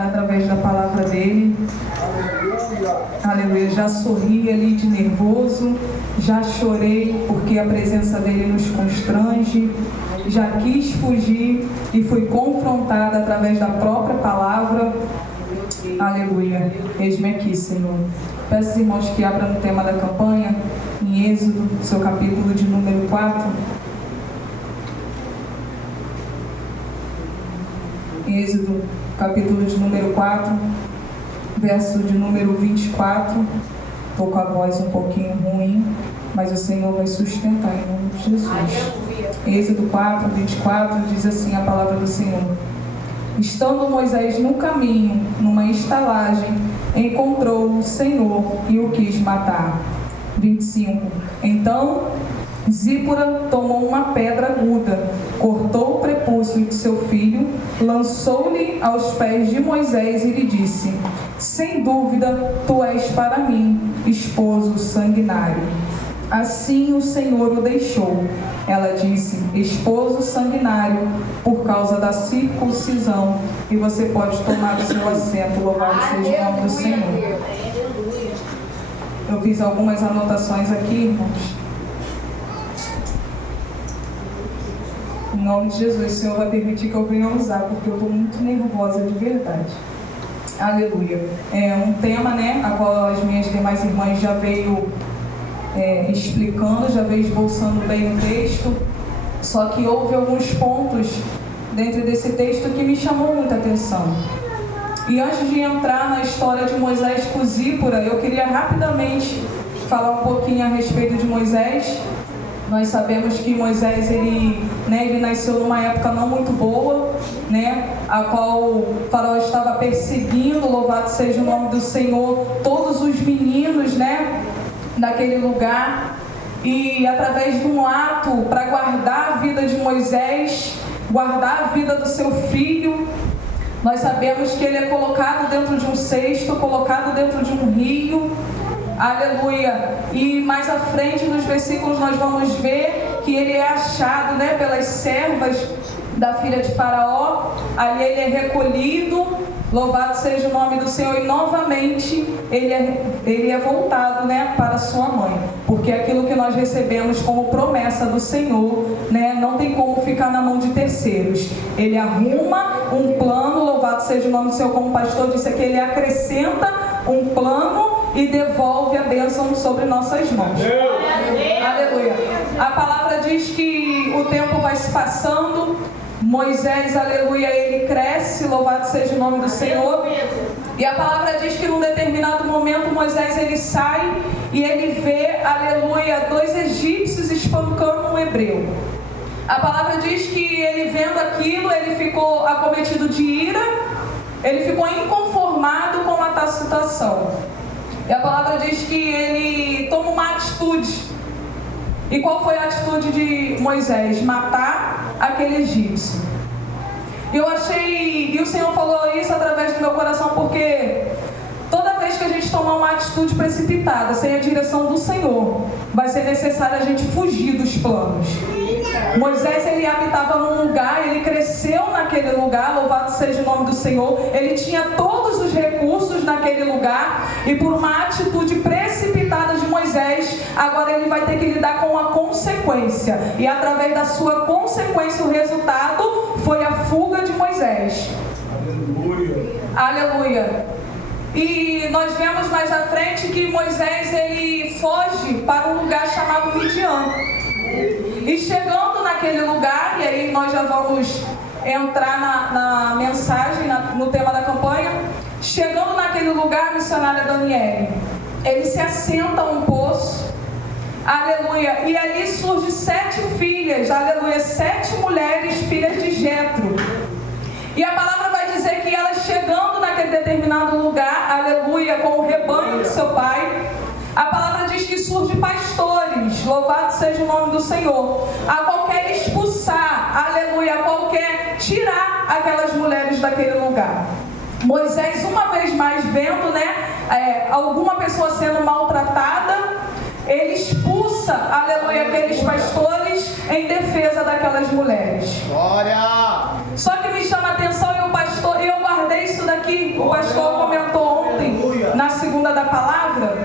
através da palavra dele. Aleluia. Já sorri ali de nervoso, já chorei porque a presença dele nos constrange, já quis fugir e fui confrontada através da própria palavra. Aleluia. Eis-me aqui, Senhor. Peço aos irmãos que abram no tema da campanha, em Êxodo, seu capítulo de número 4. Êxodo, capítulo de número 4, verso de número 24. Estou com a voz um pouquinho ruim, mas o Senhor vai sustentar em nome de Jesus. Êxodo 4, 24 diz assim a palavra do Senhor: Estando Moisés no caminho, numa estalagem, encontrou o Senhor e o quis matar. 25. Então Zípora tomou uma pedra aguda, cortou o prepúcio de seu filho, lançou-lhe aos pés de Moisés e lhe disse: Sem dúvida, tu és para mim esposo sanguinário. Assim o Senhor o deixou. Ela disse: esposo sanguinário, por causa da circuncisão. E você pode tomar o seu assento. Louvado seja o nome do Senhor. Eu fiz algumas anotações aqui, irmãos. Em nome de Jesus, o Senhor vai permitir que eu venha usar, porque eu estou muito nervosa de verdade. Aleluia. É um tema, a qual as minhas demais irmãs já veio explicando, já veio esboçando bem o texto. Só que houve alguns pontos dentro desse texto que me chamou muita atenção. E antes de entrar na história de Moisés com Zípora, eu queria rapidamente falar um pouquinho a respeito de Moisés. Nós sabemos que Moisés, ele nasceu numa época não muito boa, a qual o faraó estava perseguindo, louvado seja o nome do Senhor, todos os meninos, daquele lugar. E através de um ato para guardar a vida de Moisés, guardar a vida do seu filho, nós sabemos que ele é colocado dentro de um cesto, colocado dentro de um rio. Aleluia. E mais à frente nos versículos nós vamos ver que ele é achado pelas servas da filha de Faraó. Ali ele é recolhido, louvado seja o nome do Senhor, e novamente ele é voltado para sua mãe, porque aquilo que nós recebemos como promessa do Senhor, não tem como ficar na mão de terceiros. Ele arruma um plano, louvado seja o nome do Senhor, como o pastor disse aqui, ele acrescenta um plano e devolve a bênção sobre nossas mãos. Aleluia. A palavra diz que o tempo vai se passando. Moisés, aleluia, ele cresce, louvado seja o nome do Senhor. E a palavra diz que num determinado momento Moisés ele sai e ele vê, aleluia, 2 egípcios espancando um hebreu. A palavra diz que ele vendo aquilo, ele ficou acometido de ira, ele ficou inconformado com a tal situação. E a palavra diz que ele toma uma atitude. E qual foi a atitude de Moisés? Matar aquele egípcio. E o Senhor falou isso através do meu coração, porque toda vez que a gente tomar uma atitude precipitada, sem a direção do Senhor, vai ser necessário a gente fugir dos planos. Moisés, ele habitava num lugar, ele cresceu naquele lugar, louvado seja o nome do Senhor. Ele tinha todos os recursos naquele lugar, e por uma atitude precipitada de Moisés, agora ele vai ter que lidar com a consequência. E através da sua consequência, o resultado foi a fuga de Moisés. Aleluia. Aleluia. E nós vemos mais à frente que Moisés, ele foge para um lugar chamado Midian. E chegando naquele lugar, e aí nós já vamos entrar na mensagem, no tema da campanha. Chegando naquele lugar, missionária Daniele, ele se assenta a um poço, aleluia, e ali surge 7 filhas, aleluia, 7 mulheres, filhas de Jetro. E a palavra vai dizer que elas chegando naquele determinado lugar, aleluia, com o rebanho de seu pai, a palavra diz que surge pastores, louvado seja o nome do Senhor, a qual quer expulsar, aleluia, a qual quer tirar aquelas mulheres daquele lugar. Moisés, uma vez mais, vendo alguma pessoa sendo maltratada, ele expulsa, aleluia, aqueles pastores em defesa daquelas mulheres. Glória! Só que me chama a atenção, e eu guardei isso daqui, o pastor comentou ontem, na segunda da palavra,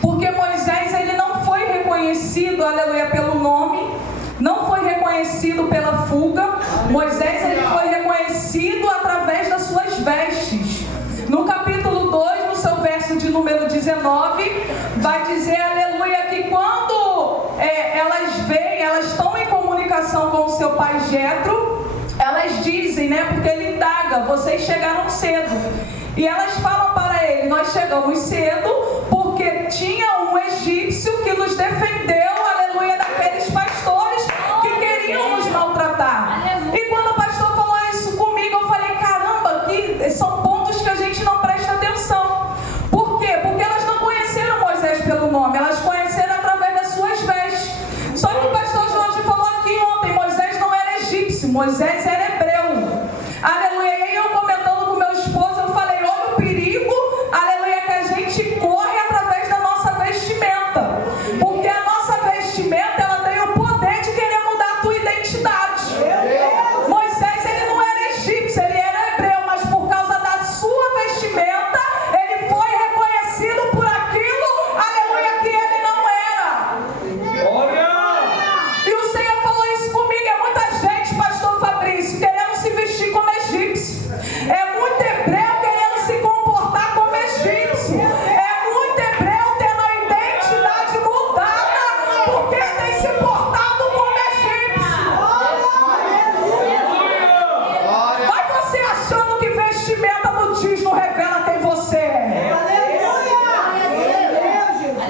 porque Moisés, ele não foi reconhecido, aleluia, pelo nome, não foi reconhecido pela fuga. Moisés, ele foi reconhecido através das suas vestes. No capítulo 2, no seu verso de número 19, vai dizer, aleluia, que quando elas veem, elas estão em comunicação com o seu pai Jetro, elas dizem, né, porque ele indaga, vocês chegaram cedo. E elas falam para ele, nós chegamos cedo porque tinha um egípcio que nos defendeu, aleluia, daqueles pastores que queriam nos maltratar. E quando o pastor falou isso comigo, eu falei, caramba, que são pontos que a gente não presta atenção. Por quê? Porque elas não conheceram Moisés pelo nome, elas conheceram através das suas vestes. Só que o pastor Jorge falou aqui ontem, Moisés não era egípcio, Moisés era hebreu. Aleluia. E aí eu comentando com meu esposo, eu falei, olha o perigo, aleluia, que a gente corre através da nossa vestimenta. Porque a nossa vestimenta, ela tem o poder de querer mudar a tua identidade. Moisés, ele não era egípcio, ele era hebreu, mas por causa da sua vestimenta, ele foi reconhecido por aquilo, aleluia, que ele não era. E o Senhor falou isso comigo, é muita gente, pastor Fabrício, querendo se vestir como egípcio. É muito hebreu querendo se comportar como egípcio. É muito hebreu tendo a identidade mudada porque tem se portado como egípcio. Vai você achando que vestimenta não diz, não revela quem você é.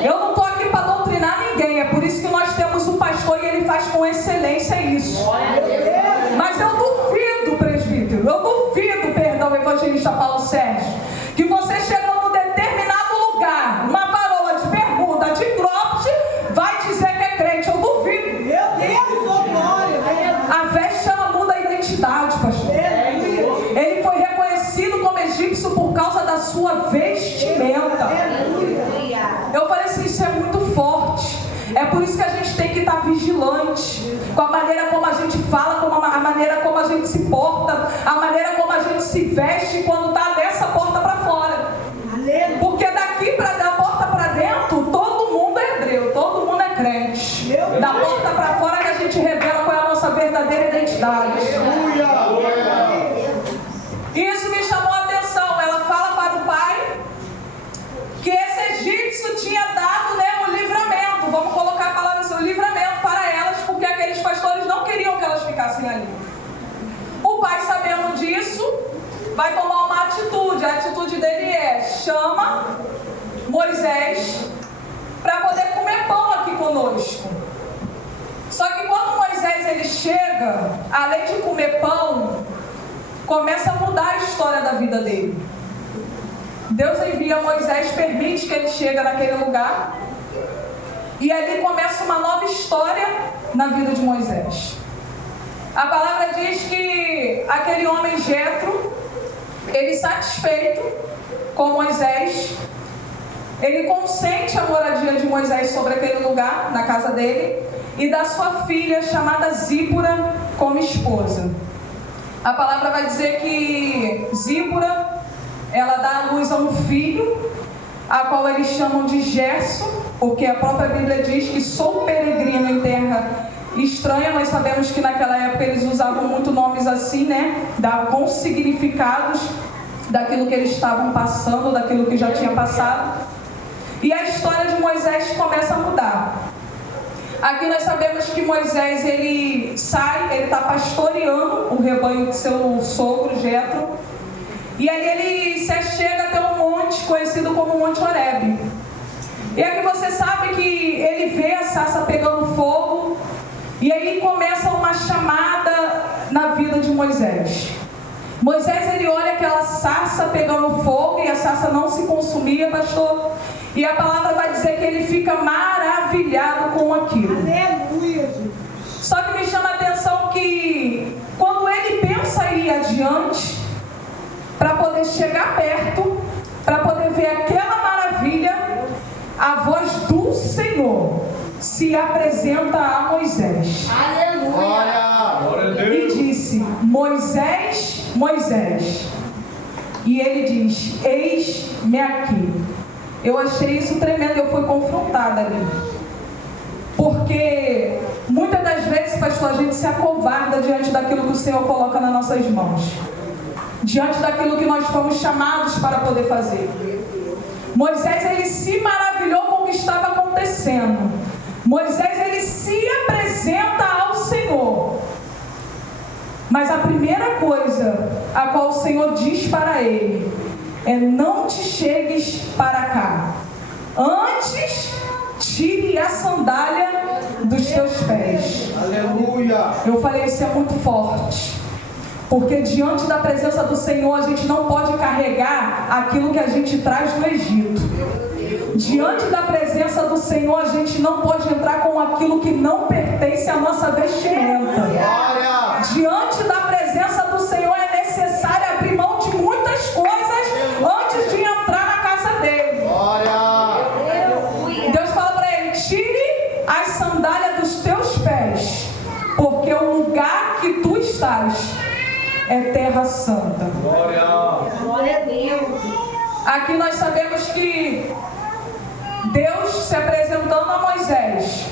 Eu não estou aqui para doutrinar ninguém, é por isso que nós temos um pastor e ele faz com excelência isso. Mas eu duvido, presbítero, eu duvido, perdão, evangelista Paulo Sérgio, que você chegou num determinado lugar, uma varoa de bermuda, de cropped, vai dizer que é crente. Eu duvido. Meu Deus, oh glória! A veste, ela muda a identidade, pastor. Ele foi reconhecido como egípcio por causa da sua vestimenta. Eu falei assim, isso é muito forte. É por isso que a gente tem que estar vigilante com a maneira como a gente fala, com a maneira como a gente se porta, a maneira como a gente se veste quando está dessa porta para fora. Porque daqui da porta para dentro, todo mundo é hebreu, todo mundo é crente. Da porta para fora que a gente revela qual é a nossa verdadeira identidade. Isso me chamou a atenção. Ela fala para o pai que esse egípcio tinha dado, né, um livramento. Vamos colocar a palavra assim, um livramento para elas, porque aqueles pastores não queriam que elas ficassem ali. O pai, sabendo disso, vai tomar uma atitude. A atitude dele é: chama Moisés para poder comer pão aqui conosco. Só que quando Moisés ele chega, além de comer pão, começa a mudar a história da vida dele. Deus envia Moisés, permite que ele chegue naquele lugar, e ali começa uma nova história na vida de Moisés. A palavra diz que aquele homem Jetro, ele satisfeito com Moisés, ele consente a moradia de Moisés sobre aquele lugar, na casa dele, e dá sua filha chamada Zípora como esposa. A palavra vai dizer que Zípora, ela dá à luz a um filho, a qual eles chamam de Gerson, porque a própria Bíblia diz que sou peregrino em terra estranha. Nós sabemos que naquela época eles usavam muito nomes assim, né? Com significados daquilo que eles estavam passando, daquilo que já tinha passado. E a história de Moisés começa a mudar. Aqui nós sabemos que Moisés, ele sai, ele está pastoreando o rebanho de seu sogro, Jetro. E ali ele se achega até um monte conhecido como Monte Horebe. E aqui você sabe que ele vê a sarça pegando fogo. E aí começa uma chamada na vida de Moisés. Moisés, ele olha aquela sarça pegando fogo e a sarça não se consumia, pastor. E a palavra vai dizer que ele fica maravilhado com aquilo. Aleluia. Só que me chama a atenção que quando ele pensa em ir adiante, para poder chegar perto, para poder ver aquela maravilha, a voz do Senhor se apresenta a Moisés. Aleluia. E disse: Moisés, Moisés. E ele diz: eis-me aqui. Eu achei isso tremendo, eu fui confrontada ali. Porque muitas das vezes, pastor, a gente se acovarda diante daquilo que o Senhor coloca nas nossas mãos. Diante daquilo que nós fomos chamados para poder fazer. Moisés, ele se maravilhou com o que estava acontecendo. Moisés, ele se apresenta ao Senhor. Mas a primeira coisa a qual o Senhor diz para ele é: não te chegues para cá. Antes, tire a sandália dos teus pés. Aleluia. Eu falei, isso é muito forte. Porque diante da presença do Senhor, a gente não pode carregar aquilo que a gente traz do Egito. Diante da presença do Senhor, a gente não pode entrar com aquilo que não pertence à nossa vestimenta. Diante da presença do Senhor, é necessário abrir mão de muitas coisas antes de entrar na casa dele. Deus fala para ele: tire as sandálias dos teus pés, porque o lugar que tu estás é terra santa. Glória a Deus. Aqui nós sabemos que Deus, se apresentando a Moisés,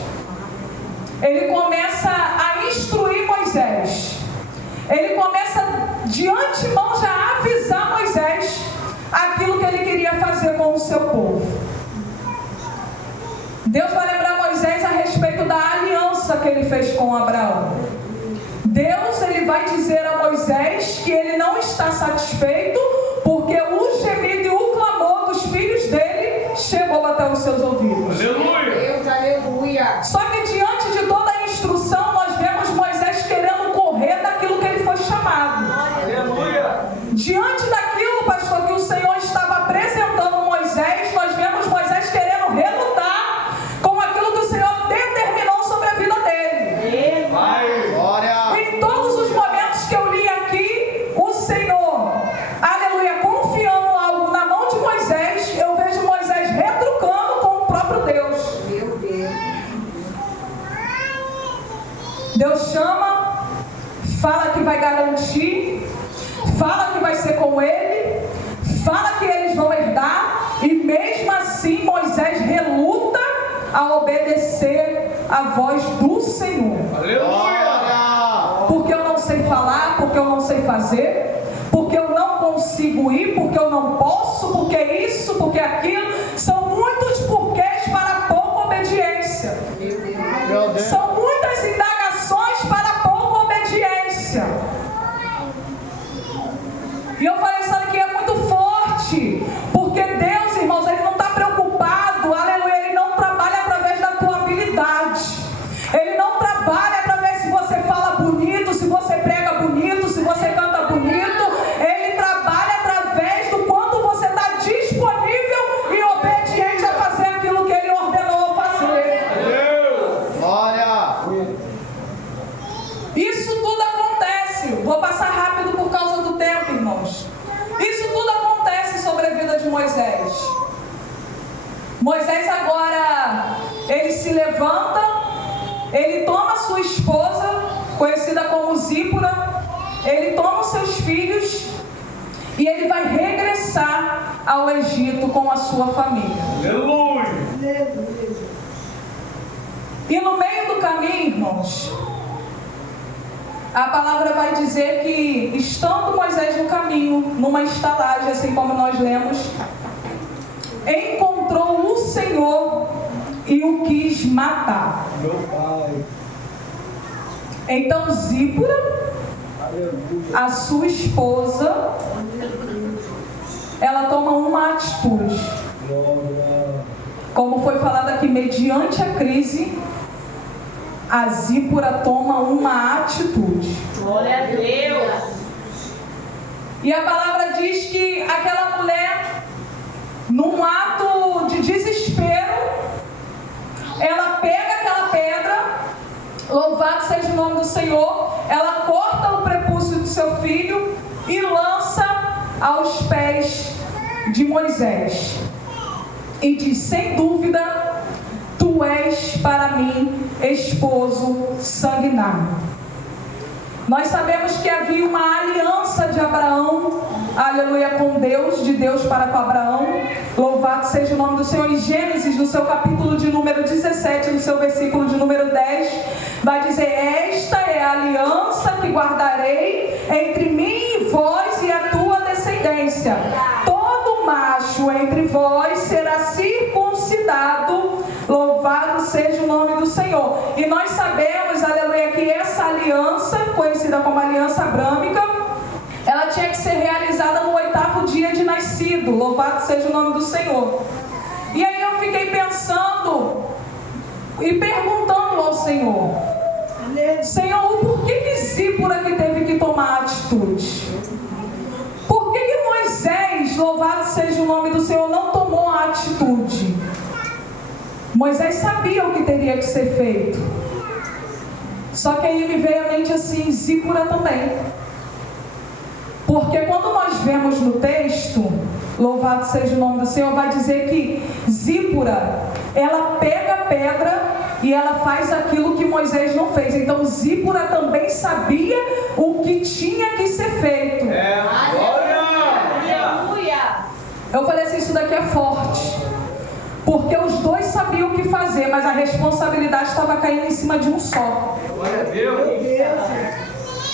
ele começa a instruir Moisés. Ele começa de antemão já a avisar Moisés aquilo que ele queria fazer com o seu povo. Deus vai lembrar Moisés a respeito da aliança que ele fez com Abraão. Deus, ele vai dizer a Moisés que ele não está satisfeito porque o gemido e o clamor dos filhos dele chegou até os seus ouvidos. Aleluia. Deus, aleluia. Só que diante de toda a instrução, nós vemos Moisés querendo correr daquilo que ele foi chamado. Aleluia. Diante daquilo, pastor, que o Senhor estava apresentando Moisés, nós vemos Moisés querendo relutar com aquilo que o Senhor determinou sobre a vida dele. Glória. Em todos os momentos que eu li aqui, o Senhor, aleluia, confiando algo na mão de Moisés, eu vejo Moisés retrucando com o próprio Deus. Meu Deus. Deus chama, fala que vai garantir, fala que vai ser com ele, fala que eles vão herdar, e mesmo assim Moisés reluta a obedecer a voz do Senhor. Aleluia. Porque eu não sei falar, porque eu não sei fazer, porque eu não consigo ir, porque eu não posso, porque isso, porque aquilo. São muitos porquês para pouca obediência. Meu Deus. São muitas indagações para pouca obediência. E eu falei, isso aqui é muito forte, porque Deus, irmãos, ele não está preocupado, aleluia, ele não trabalha através da tua habilidade. Ele não trabalha através se você fala bonito, se você prega bonito, se você canta bonito. Ele trabalha através do quanto você está disponível e obediente a fazer aquilo que ele ordenou fazer. Glória. Isso tudo acontece. Vou passar rápido por causa do tempo, irmãos. Isso tudo acontece sobre a vida de Moisés. Moisés agora, ele se levanta, ele toma sua esposa, conhecida como Zípora, ele toma os seus filhos e ele vai regressar ao Egito com a sua família. Aleluia. E no meio do caminho, irmãos, a palavra vai dizer que, estando Moisés no caminho, numa estalagem, assim como nós lemos, encontrou o Senhor e o quis matar. Meu Pai. Então Zípora, Aleluia. a sua esposa, ela toma uma atitude. Glória. Como foi falado aqui, mediante a crise, a Zípora toma uma atitude. Glória a Deus. E a palavra diz que aquela mulher, num ato de desespero, ela pega aquela pedra, louvado seja o nome do Senhor, ela corta o prepúcio do seu filho e lança aos pés de Moisés. E diz, sem dúvida, tu és para mim esposo sanguinário. Nós sabemos que havia uma aliança de Abraão, aleluia, com Deus, de Deus para com Abraão. Louvado seja o nome do Senhor. Em Gênesis, no seu capítulo de número 17, no seu versículo de número 10, vai dizer: esta é a aliança que guardarei entre mim e vós e a tua descendência. Todo macho entre vós será circuncidado. Louvado seja o nome do Senhor. E nós sabemos, aleluia, que essa aliança, conhecida como aliança abrâmica, ela tinha que ser realizada no 8º dia de nascido. Louvado seja o nome do Senhor. E aí eu fiquei pensando e perguntando ao Senhor: Senhor, o porquê que Zípora que teve que tomar atitude? Por que que Moisés, louvado seja o nome do Senhor, não tomou a atitude? Moisés sabia o que teria que ser feito. Só que aí me veio à mente assim, Zípora também. Porque quando nós vemos no texto, louvado seja o nome do Senhor, vai dizer que Zípora, ela pega a pedra e ela faz aquilo que Moisés não fez. Então Zípora também sabia o que tinha que ser feito. Aleluia! Eu falei assim, isso daqui é forte. Porque os dois sabiam o que fazer, mas a responsabilidade estava caindo em cima de um só.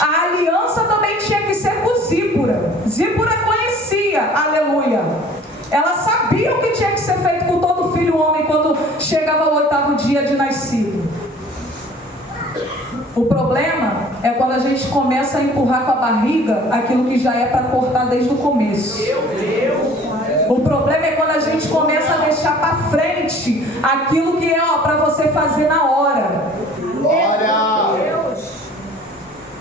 A aliança também tinha que ser com Zípora. Zípora conhecia, aleluia. Ela sabia o que tinha que ser feito com todo filho homem quando chegava ao 8º dia de nascido. O problema é quando a gente começa a empurrar com a barriga aquilo que já é para cortar desde o começo. O problema é quando a gente começa a deixar para frente aquilo que é para você fazer na hora. Glória!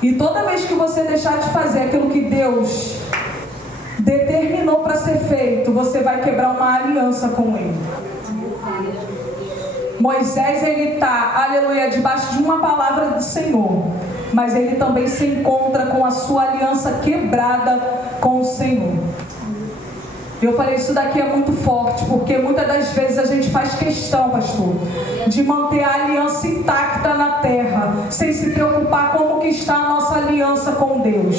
E toda vez que você deixar de fazer aquilo que Deus determinou para ser feito, você vai quebrar uma aliança com Ele. Moisés, ele está, aleluia, debaixo de uma palavra do Senhor, mas ele também se encontra com a sua aliança quebrada com o Senhor. Eu falei, isso daqui é muito forte, porque muitas das vezes a gente faz questão, pastor, de manter a aliança intacta na terra, sem se preocupar como que está a nossa aliança com Deus.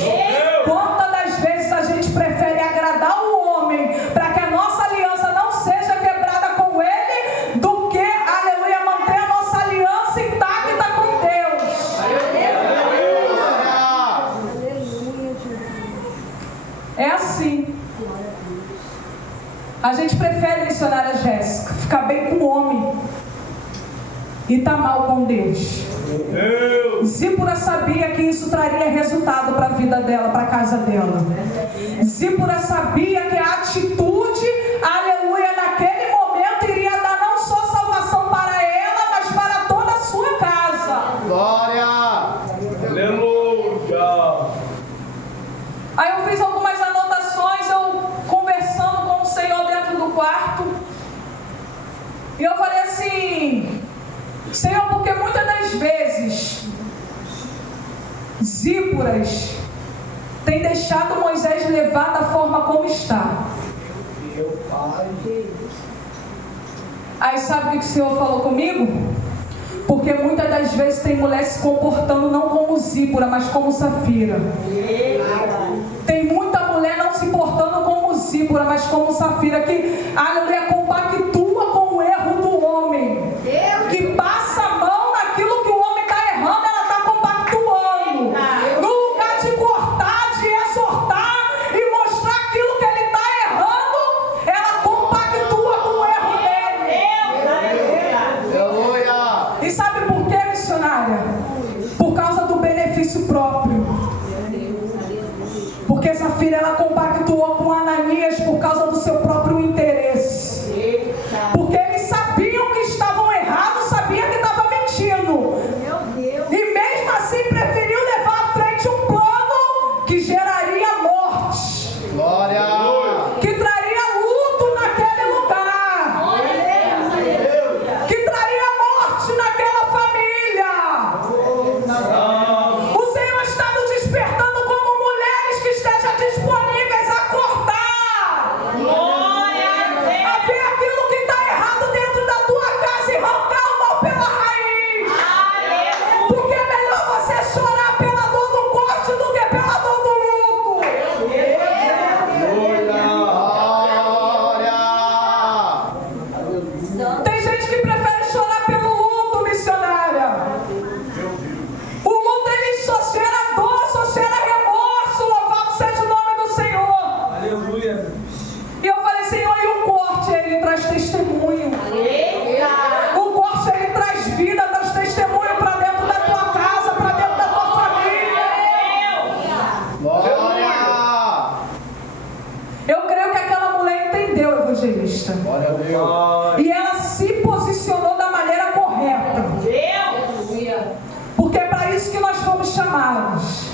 Quantas das vezes a gente prefere agradar o homem, para que a nossa aliança não seja quebrada com ele, do que, aleluia, manter a nossa aliança intacta com Deus. É assim. A gente prefere, missionária Jéssica, ficar bem com o homem e tá mal com Deus. Zípora sabia que isso traria resultado para a vida dela, para a casa dela. Zípora sabia que a atitude, aleluia, naquele momento iria dar não só salvação para ela, mas para toda a sua casa. Glória! Aleluia! Aí eu fiz algumas anotações, eu conversando com o Senhor dentro do quarto, e eu falei assim, Senhor, porque muitas das vezes Zíporas tem deixado Moisés levar da forma como está. Meu Pai. Aí sabe o que o Senhor falou comigo? Porque muitas das vezes tem mulher se comportando não como Zípora, mas como Safira. Tem muita mulher não se portando como Zípora, mas como Safira, que, aleluia, compactua com o erro do homem, que passa a mão naquilo que o homem está errando, ela está compactuando. No lugar de cortar, de exortar e mostrar aquilo que ele está errando, ela compactua com o erro dele. Aleluia! E sabe por quê, missionária? Por causa do benefício próprio. Porque Safira, ela compactuou com Ananias por causa do seu próprio interesse. Porque eles sabiam que estavam errados, sabiam que estavam mentindo. E mesmo assim preferiu levar à frente um plano que geraria morte, Glória! que traria luto naquele lugar, que traria morte naquela família. O Senhor está nos despertando como mulheres que estejam disponíveis a cortar. E eu falei, Senhor, e o corte? Ele traz testemunho. O corte, ele traz vida, traz testemunho para dentro da tua casa, para dentro da tua família. Glória! Eu creio que aquela mulher entendeu, evangelista. Glória a Deus. E ela se posicionou da maneira correta. Porque é para isso que nós fomos chamados.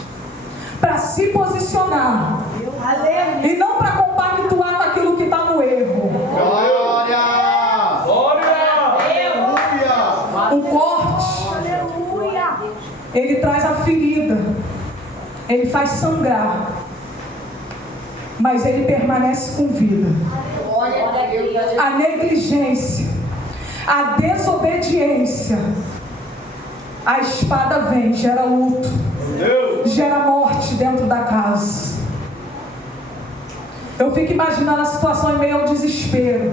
Para se posicionar. E não para compactuar com aquilo que está no erro. Glória! O corte, ele traz a ferida. Ele faz sangrar. Mas ele permanece com vida. A negligência, a desobediência, a espada vem, gera luto, gera morte dentro da casa. Eu fico imaginando a situação em meio ao desespero.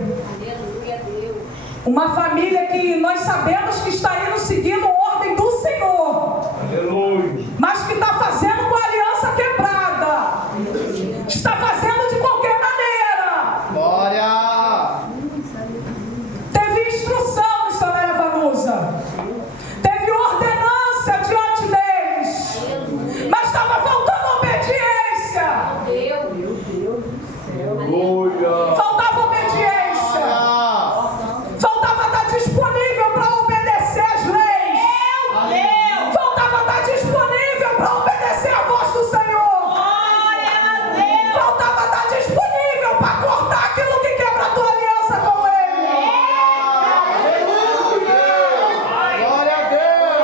Uma família que nós sabemos que está indo seguindo a ordem do Senhor, mas que está fazendo com a aliança quebrada, está fazendo de qualquer maneira. Glória! Teve instrução, missionária Vanusa, teve ordenância diante deles, mas estava faltando obediência. Faltava obediência. Faltava estar disponível para obedecer as leis. Faltava estar disponível para obedecer a voz do Senhor. Faltava estar disponível para cortar aquilo que quebra a tua aliança com Ele. Glória a Deus!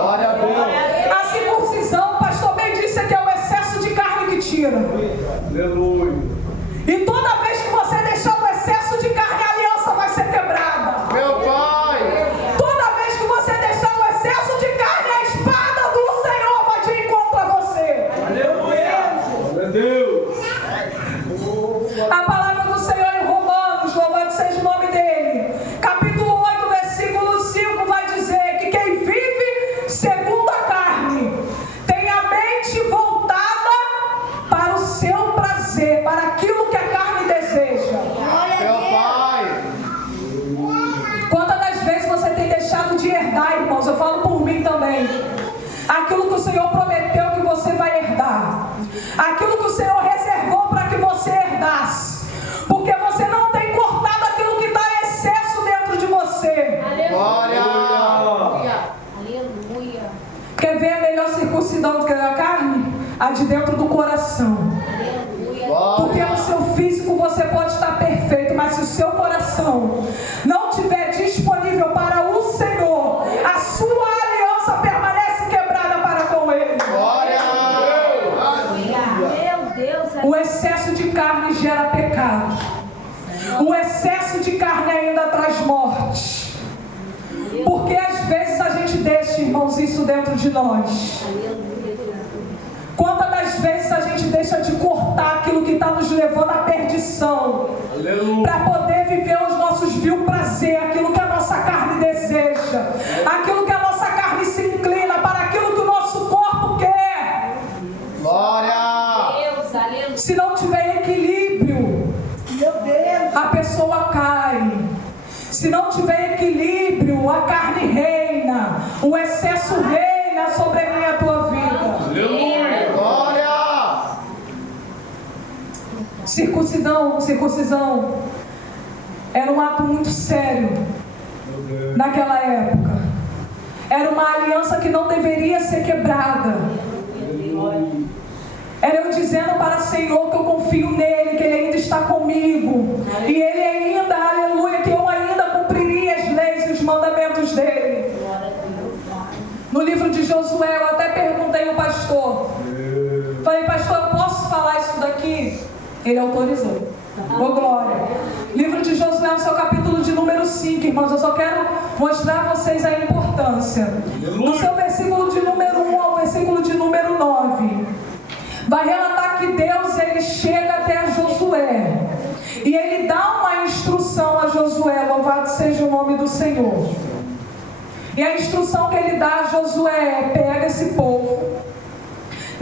Glória a Deus! A circuncisão, o pastor bem disse que é o excesso de carne que tira. E toda vez que você deixar o excesso de carne, a aliança vai ser quebrada. Meu Pai! Toda vez que você deixar o excesso de carne, a espada do Senhor vai de encontro a você. A palavra do Senhor em Romanos, louvado seja o nome dele, capítulo 8, versículo 5, vai dizer que quem vive segundo a carne tem a mente voltada para o seu prazer, para aquilo que a carne deseja. Meu Pai! Quantas das vezes você tem deixado de herdar, irmãos? Eu falo por mim também. Aquilo que o Senhor prometeu que você vai herdar. Aquilo que o Senhor reservou para que você herdasse. Porque você não tem cortado aquilo que está em excesso dentro de você. Glória! Quer ver a melhor circuncisão do que a carne? A de dentro do coração. Porque no seu físico você pode estar perfeito, mas se o seu coração não estiver disponível para o Senhor, a sua aliança permanece quebrada para com Ele. Glória! O excesso de carne gera pecado. O excesso de carne ainda traz morte. Porque às vezes a gente deixa, irmãos, isso dentro de nós. Quantas das vezes a gente deixa de cortar aquilo que está nos levando à perdição, para poder viver os nossos vil prazer, aquilo que a nossa carne deseja, aquilo que a nossa carne se inclina, para aquilo que o nosso corpo quer. Glória! Se não tiver equilíbrio, a pessoa cai. Se não tiver equilíbrio, a carne reina, o excesso reina sobre a minha e a tua vida. Glória! Circuncisão era um ato muito sério naquela época. Era uma aliança que não deveria ser quebrada. Era eu dizendo para o Senhor que eu confio nele, que ele ainda está comigo. E ele ainda, aleluia, que eu ainda cumpriria as leis e os mandamentos dele. No livro de Josué, eu até perguntei ao pastor. Falei, pastor, eu posso falar isso daqui? Ele autorizou. Ô glória. Livro de Josué, no seu capítulo de número 5, irmãos. Eu só quero mostrar a vocês a importância. No seu versículo de número 1 ao versículo de número 9. Vai relatar que Deus, ele chega até Josué. E ele dá uma instrução a Josué. Louvado seja o nome do Senhor. E a instrução que ele dá a Josué é: pega esse povo,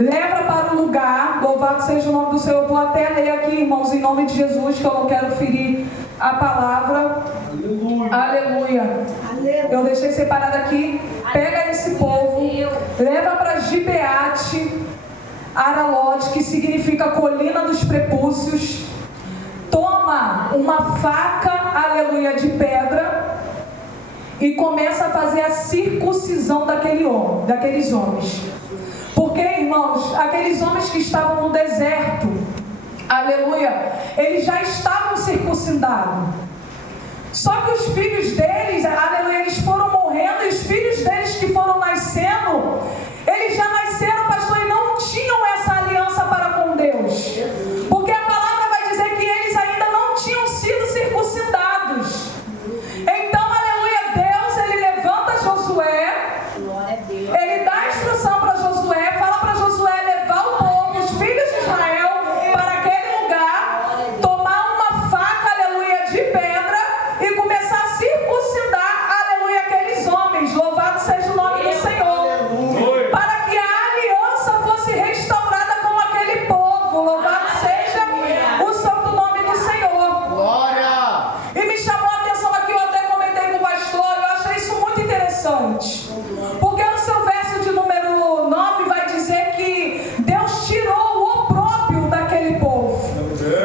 leva para o lugar, louvado seja o nome do Senhor. Vou até ler aqui, irmãos, em nome de Jesus, que eu não quero ferir a palavra. Aleluia. Eu deixei separado aqui. Pega esse povo, leva para Gibeate Aralote, que significa colina dos prepúcios. Toma uma faca, aleluia, de pedra e começa a fazer a circuncisão daqueles homens. Porque, irmãos, aqueles homens que estavam no deserto, aleluia, eles já estavam circuncidados. Só que os filhos deles, aleluia, eles foram morrendo, e os filhos deles que foram nascendo, eles já nasceram, pastor, e não tinham essa aliança para com Deus. Porque a palavra vai dizer que eles ainda não tinham sido circuncidados. Então, aleluia, Deus, ele levanta Josué, ele dá a instrução para Josué, fala para Josué levar o povo, os filhos de Israel, para aquele lugar, tomar uma faca, aleluia, de pedra e começar a circuncidar, aleluia, aqueles homens. Louvado seja o nome do Senhor. Para que a aliança fosse restaurada com aquele povo. Louvado seja o santo nome do Senhor. Glória! E me chamou a atenção aqui, eu até comentei com o pastor, eu achei isso muito interessante. Porque no seu verso de número 9 vai dizer que Deus tirou o opróbrio daquele povo.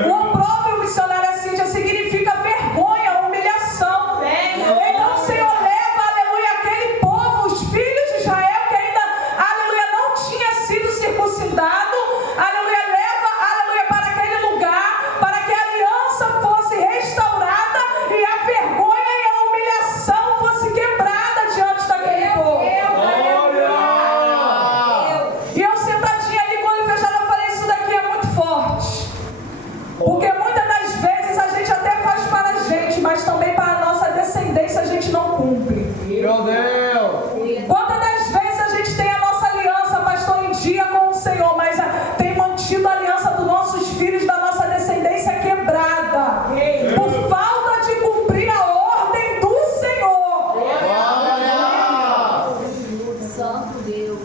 O opróbrio, missionária Cíntia, significa vergonha, humilhação. Então o Senhor leva, aleluia, aquele povo, os filhos de Israel, que ainda, aleluia, não tinha sido circuncidado, aleluia, leva, aleluia, para aquele lugar, para que a aliança fosse restaurada e a vergonha e a humilhação fosse quebrada diante daquele povo. E eu sentadinha ali, com o olho fechado, eu falei, isso daqui é muito forte. Porque muitas das vezes a gente até faz para a gente, mas também para a nossa descendência a gente não cumpre. Meu Deus! Quantas das vezes a gente tem a nossa aliança, pastor, em dia com o Senhor, mas tem mantido a aliança dos nossos filhos, da nossa descendência quebrada, por falta de cumprir a ordem do Senhor. Glória! Santo Deus.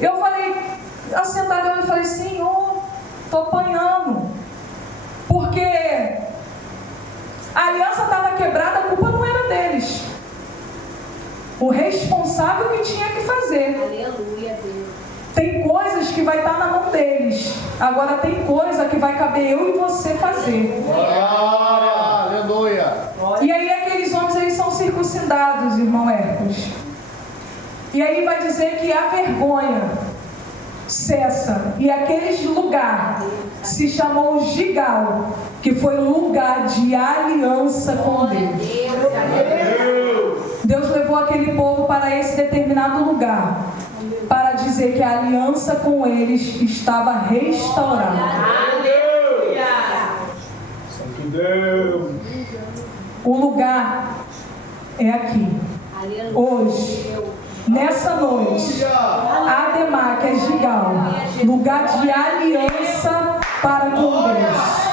Eu falei, assentada, eu falei, Senhor, estou apanhando. Porque a aliança estava quebrada, a culpa não era deles. O responsável que tinha que fazer. Aleluia, Deus. Tem coisas que vai estar na mão deles. Agora tem coisa que vai caber eu e você fazer. Glória! Aleluia! E aí aqueles homens, eles são circuncidados, irmão Hércules. E aí vai dizer que a vergonha cessa. E aquele lugar se chamou Gigal, que foi lugar de aliança com Deus. Deus levou aquele povo para esse determinado lugar, para dizer que a aliança com eles estava restaurada. Aleluia. Santo Deus! O lugar é aqui, hoje, nessa noite. Ademar, que é Gigal, lugar de aliança para com Deus.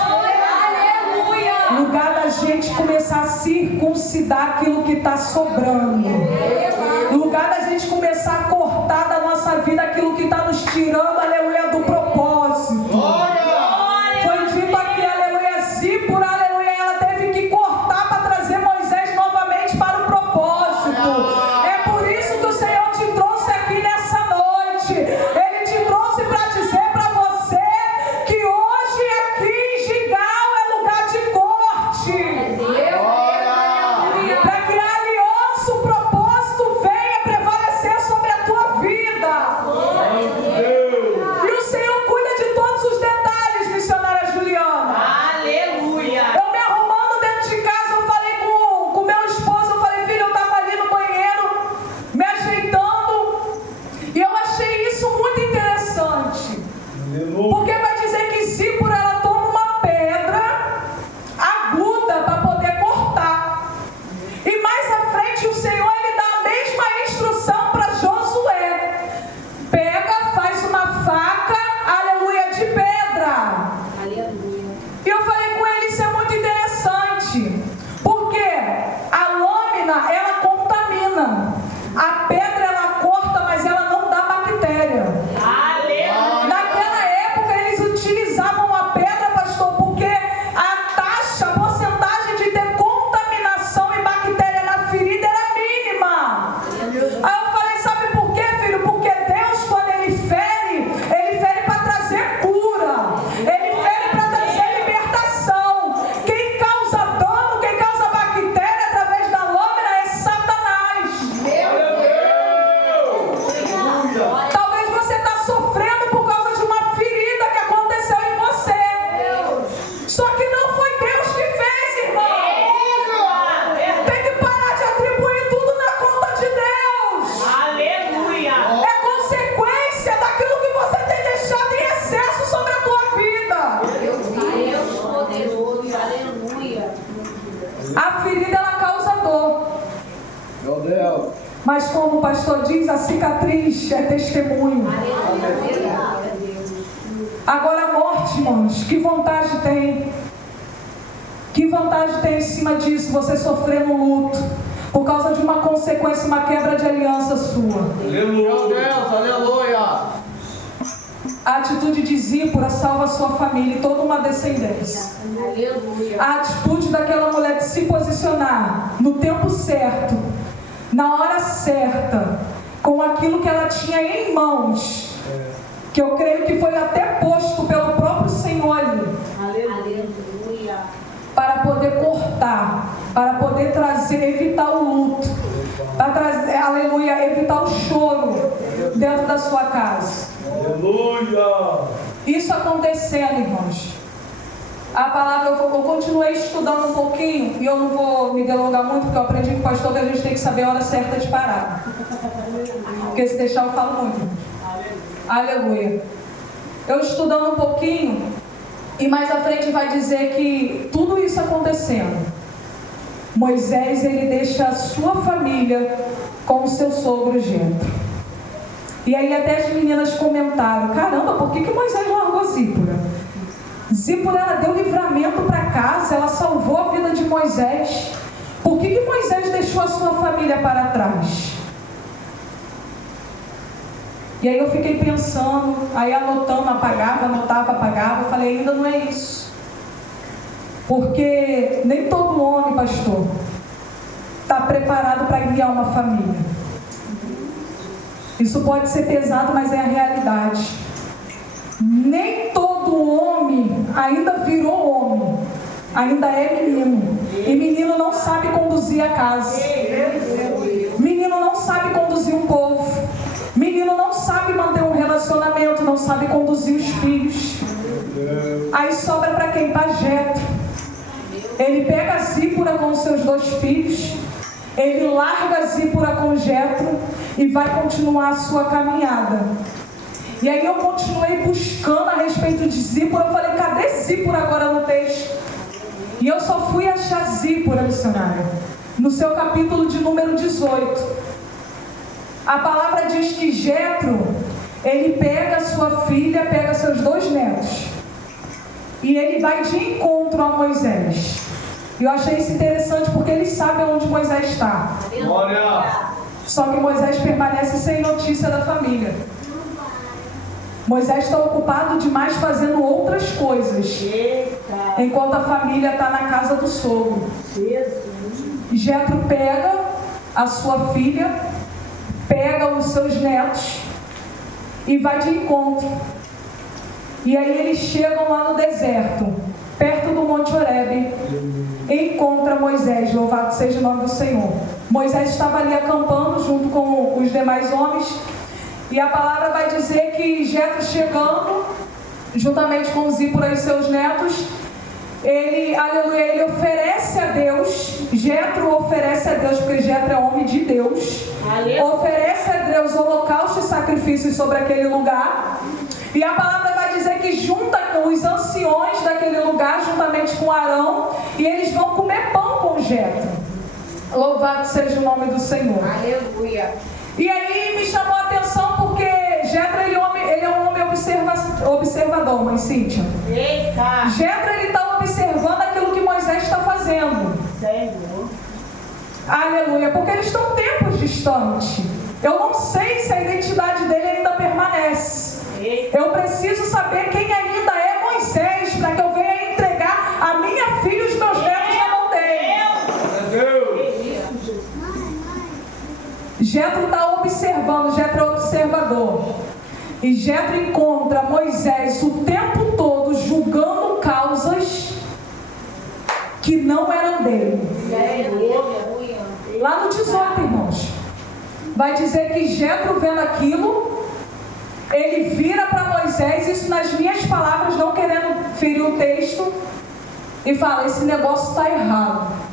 Lugar da gente começar a circuncidar aquilo que está sobrando. Lugar da gente começar a cortar da nossa vida aquilo que está nos tirando, aleluia, do propósito. Foi dito aqui, aleluia, Zípora, aleluia, ela teve que cortar para trazer Moisés novamente para o propósito. É por isso que o Senhor te trouxe aqui nessa noite. Ele te trouxe para dizer para você que hoje aqui em Gigal é lugar de corte. Para que a aliança, o propósito venha prevalecer sobre a tua vida. E o Senhor cuida de todos os detalhes, missionária Juliana. Aleluia. Eu me arrumando dentro de casa, eu falei com meu esposo, eu falei, filho, eu estava ali no banheiro, me ajeitando, e eu achei isso muito interessante. Porque vai dizer que Zípora, ela toma uma pedra aguda para poder cortar. E mais à frente o Senhor, ele dá a mesma instrução para Josué. Pega, faz uma faca, aleluia, de pedra. Aleluia. E eu falei com ele, isso é muito interessante. Porque a lâmina, ela contamina. A pedra, ela corta, mas ela não dá bactéria. Aleluia. Mas como o pastor diz, a cicatriz é testemunho. Agora a morte, irmãos, que vantagem tem? Que vantagem tem em cima disso, você sofrer no luto, por causa de uma consequência, uma quebra de aliança sua? Meu Deus, aleluia. A atitude de Zípora salva a sua família e toda uma descendência. A atitude daquela mulher de se posicionar no tempo certo, na hora certa, com aquilo que ela tinha em mãos, que eu creio que foi até posto pelo próprio Senhor ali, para poder cortar, para poder trazer, evitar o luto, para trazer, aleluia, evitar o choro dentro da sua casa. Aleluia. Isso acontecendo, irmãos. A palavra, eu continuei estudando um pouquinho, e eu não vou me delongar muito, porque eu aprendi com o pastor que a gente tem que saber a hora certa de parar. Porque se deixar eu falo muito. Aleluia. Eu estudando um pouquinho, e mais à frente vai dizer que tudo isso acontecendo, Moisés, ele deixa a sua família com o seu sogro Jetro. E aí até as meninas comentaram: caramba, por que Moisés largou Zípora? Zípora, ela deu livramento para casa, ela salvou a vida de Moisés. Por que Moisés deixou a sua família para trás? E aí eu fiquei pensando, aí anotando, anotava, apagava. Eu falei: ainda não é isso. Porque nem todo homem, pastor, está preparado para guiar uma família. Isso pode ser pesado, mas é a realidade. Nem todo homem ainda virou homem, ainda é menino. E menino não sabe conduzir a casa. Menino não sabe conduzir um povo. Menino não sabe manter um relacionamento, não sabe conduzir os filhos. Aí sobra para quem? Para Jetro. Ele pega a Zípora com os seus 2 filhos. Ele larga a Zípora com Jetro e vai continuar a sua caminhada. E aí eu continuei buscando a respeito de Zípora. Eu falei: cadê Zípora agora no texto? E eu só fui achar Zípora, missionário, no seu capítulo de número 18. A palavra diz que Jetro, ele pega a sua filha, pega seus 2 netos, e ele vai de encontro a Moisés. E eu achei isso interessante, porque ele sabe onde Moisés está. Glória. Só que Moisés permanece sem notícia da família. Moisés está ocupado demais fazendo outras coisas, enquanto a família está na casa do sogro. Jetro pega a sua filha, pega os seus netos e vai de encontro. E aí eles chegam lá no deserto, perto do Monte Horebe, e encontra Moisés. Louvado seja o nome do Senhor. Moisés estava ali acampando junto com os demais homens, e a palavra vai dizer que Jetro, chegando juntamente com Zípora e seus netos, ele, aleluia, ele oferece a Deus. Jetro oferece a Deus, porque Jetro é homem de Deus. Oferece a Deus holocausto e sacrifícios sobre aquele lugar. E a palavra vai dizer que junta com os anciões daquele lugar, juntamente com Arão, e eles vão comer pão com Jetro. Louvado seja o nome do Senhor. Aleluia. E aí me chamou a atenção, porque Jetro, ele é um homem observador, mãe Cíntia. Eita. Jetro, ele está observando aquilo que Moisés está fazendo. Senhor. Aleluia, porque eles estão tempos distantes. Eu não sei se a identidade dele ainda permanece. Eu preciso saber quem ainda é Moisés, para que eu venha entregar a minha filha e os meus netos na mão dele. Jetro está observando, Jetro é observador. E Jetro encontra Moisés o tempo todo julgando causas que não eram dele. Lá no 18, irmãos, vai dizer que Jetro, vendo aquilo, ele vira para Moisés, isso nas minhas palavras, não querendo ferir o texto, e fala: esse negócio está errado.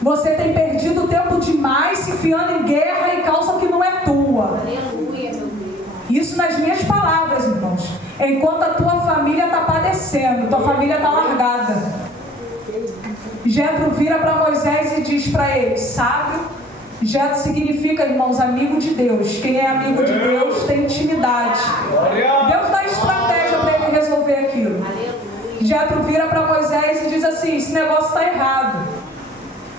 Você tem perdido tempo demais se enfiando em guerra e causa que não é tua. Aleluia, meu Deus. Isso nas minhas palavras, irmãos. Enquanto a tua família está padecendo, tua família está largada. Jetro vira para Moisés e diz para ele: sábio, Jetro significa, irmãos, amigo de Deus. Quem é amigo de Deus tem intimidade. Deus dá estratégia para ele resolver aquilo. Jetro vira para Moisés e diz assim: esse negócio está errado.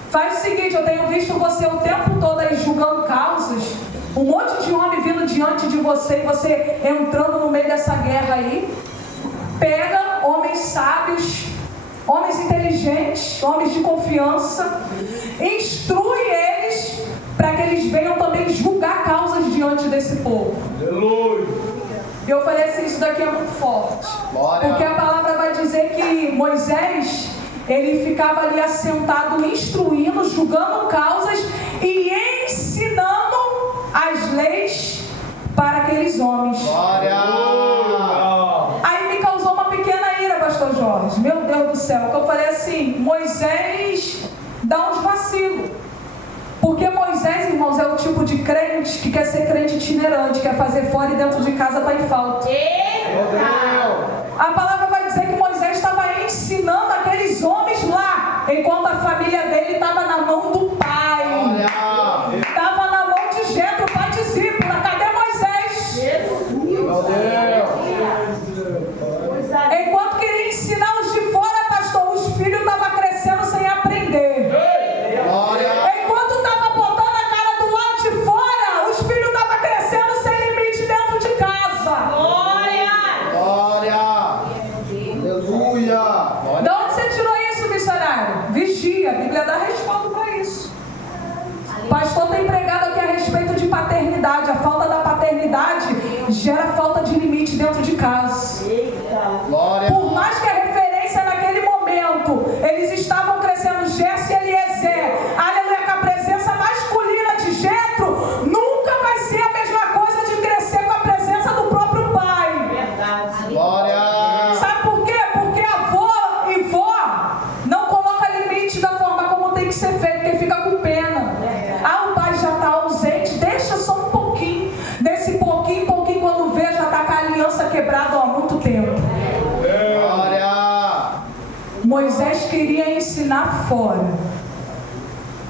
Faz o seguinte, eu tenho visto você o tempo todo aí julgando causas. Um monte de homem vindo diante de você e você entrando no meio dessa guerra aí. Pega homens sábios, homens inteligentes, homens de confiança, instrui eles para que eles venham também julgar causas diante desse povo. Aleluia. Eu falei assim, isso daqui é muito forte. Glória. Porque a palavra vai dizer que Moisés, ele ficava ali assentado, instruindo, julgando causas e ensinando as leis para aqueles homens. Glória. Aí me causou uma pequena ira, pastor Jorge. Meu Deus do céu. Que eu falei assim, Moisés dá uns vacilos. Porque Moisés, irmãos, é o tipo de crente que quer ser crente itinerante, quer fazer fora e dentro de casa está em falta. A palavra vai dizer que Moisés estava ensinando aqueles homens lá, enquanto a família dele estava na mão do pai. Estava na mão de Jetro, pai discípulo. Cadê Moisés? Meu Deus. Enquanto queria ensinar os de fora, pastor, os filhos estavam crescendo sem aprender. Glória. Enquanto estava botando a cara do lado de fora, os filhos estavam crescendo sem limite dentro de casa. Glória. Aleluia. De onde você tirou isso, missionário? Vigia, a Bíblia dá respaldo para isso. O pastor tem pregado aqui a respeito de paternidade. A falta da paternidade gera falta de limite dentro de casa. Glória. Por mais que a referência naquele momento, eles estavam crescendo, Jesse e Eliezer, aleluia, com a presença masculina de Jetro, nunca vai ser a mesma coisa de crescer com a presença do próprio pai. Glória. Sabe por quê? Porque avô e vó não coloca limite da forma como tem que ser feito, porque fica com pena. Ah, o pai já está ausente, deixa só um pouquinho. Desse pouquinho, quando vê, já está com a aliança quebrada há muito tempo. Glória. Moisés queria ensinar fora,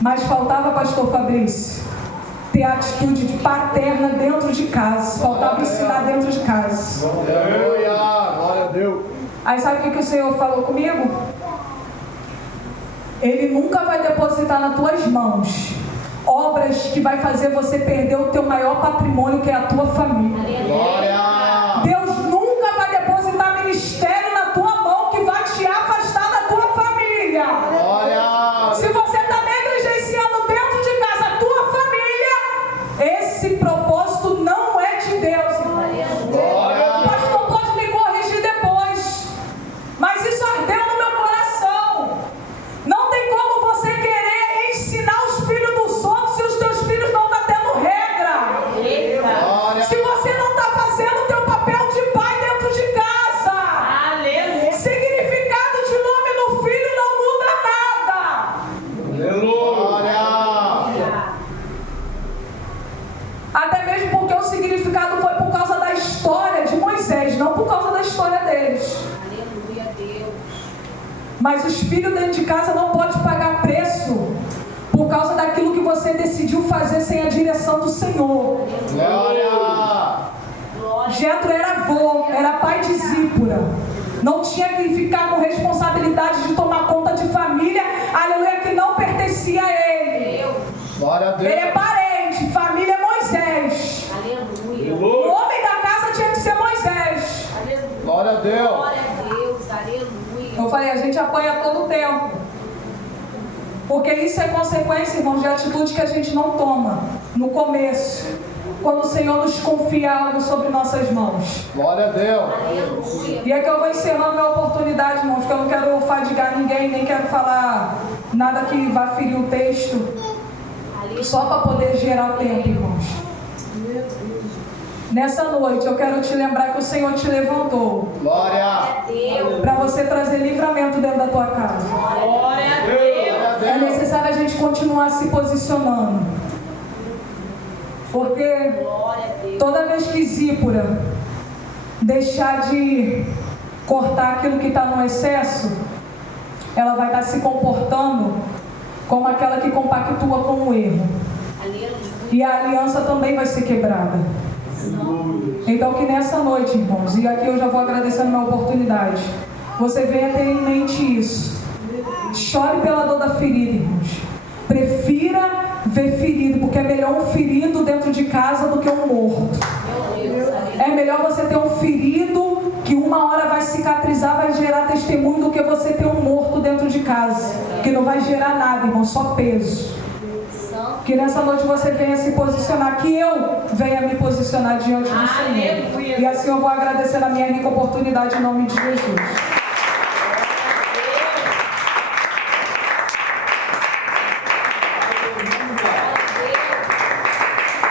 mas faltava, pastor Fabrício, ter a atitude de paterna dentro de casa. Faltava ensinar dentro de casa. Aleluia. Glória a Deus. Aí sabe o que o Senhor falou comigo? Ele nunca vai depositar nas tuas mãos obras que vai fazer você perder o teu maior patrimônio, que é a tua família. Glória. Deus nunca vai depositar ministério na tua mão que vai te afastar da tua família. Glória. Se você está negligenciando dentro de casa a tua família, esse propósito não é de Deus. O pastor pode me corrigir depois, mas isso ardeu no meu coração. Não tem como você querer ensinar os filhos dos outros se os teus filhos não estão tendo regra. Glória. Se você não está fazendo o teu papel de pai dentro de casa. Significado de nome no filho não muda nada. Glória. Até mesmo porque o significado foi por causa da história de Moisés, não por causa da história deles. Mas os filhos dentro de casa não podem pagar preço por causa daquilo que você decidiu fazer sem a direção do Senhor. Glória. Jetro era avô, era pai de Zípora. Não tinha que ficar com responsabilidade de tomar conta de família, aleluia, que não pertencia a ele. Glória a Ele é Deus. parente, família é Moisés. O homem da casa tinha que ser Moisés. Glória a Deus. Eu falei, a gente apanha todo o tempo. Porque isso é consequência, irmãos, de atitude que a gente não toma no começo, quando o Senhor nos confia algo sobre nossas mãos. Glória a Deus. E é que eu vou encerrando minha oportunidade, irmãos, porque eu não quero fadigar ninguém, nem quero falar nada que vá ferir o texto, só para poder gerar tempo, irmãos. Nessa noite eu quero te lembrar que o Senhor te levantou Glória. para você trazer livramento dentro da tua casa. Glória a É Deus. necessário a gente continuar se posicionando, porque toda vez que Zípora deixar de cortar aquilo que está no excesso, ela vai estar se comportando como aquela que compactua com o erro. E a aliança também vai ser quebrada. Então que nessa noite, irmãos, e aqui eu já vou agradecendo a minha oportunidade, você venha ter em mente isso. Chore pela dor da ferida, irmãos. Prefira ver ferido, porque é melhor um ferido dentro de casa do que um morto. É melhor você ter um ferido que uma hora vai cicatrizar, vai gerar testemunho, do que você ter um morto dentro de casa, que não vai gerar nada, irmão, só peso. Que nessa noite você venha se posicionar, que eu venha me posicionar diante do Senhor. E assim eu vou agradecer a minha rica oportunidade em nome de Jesus.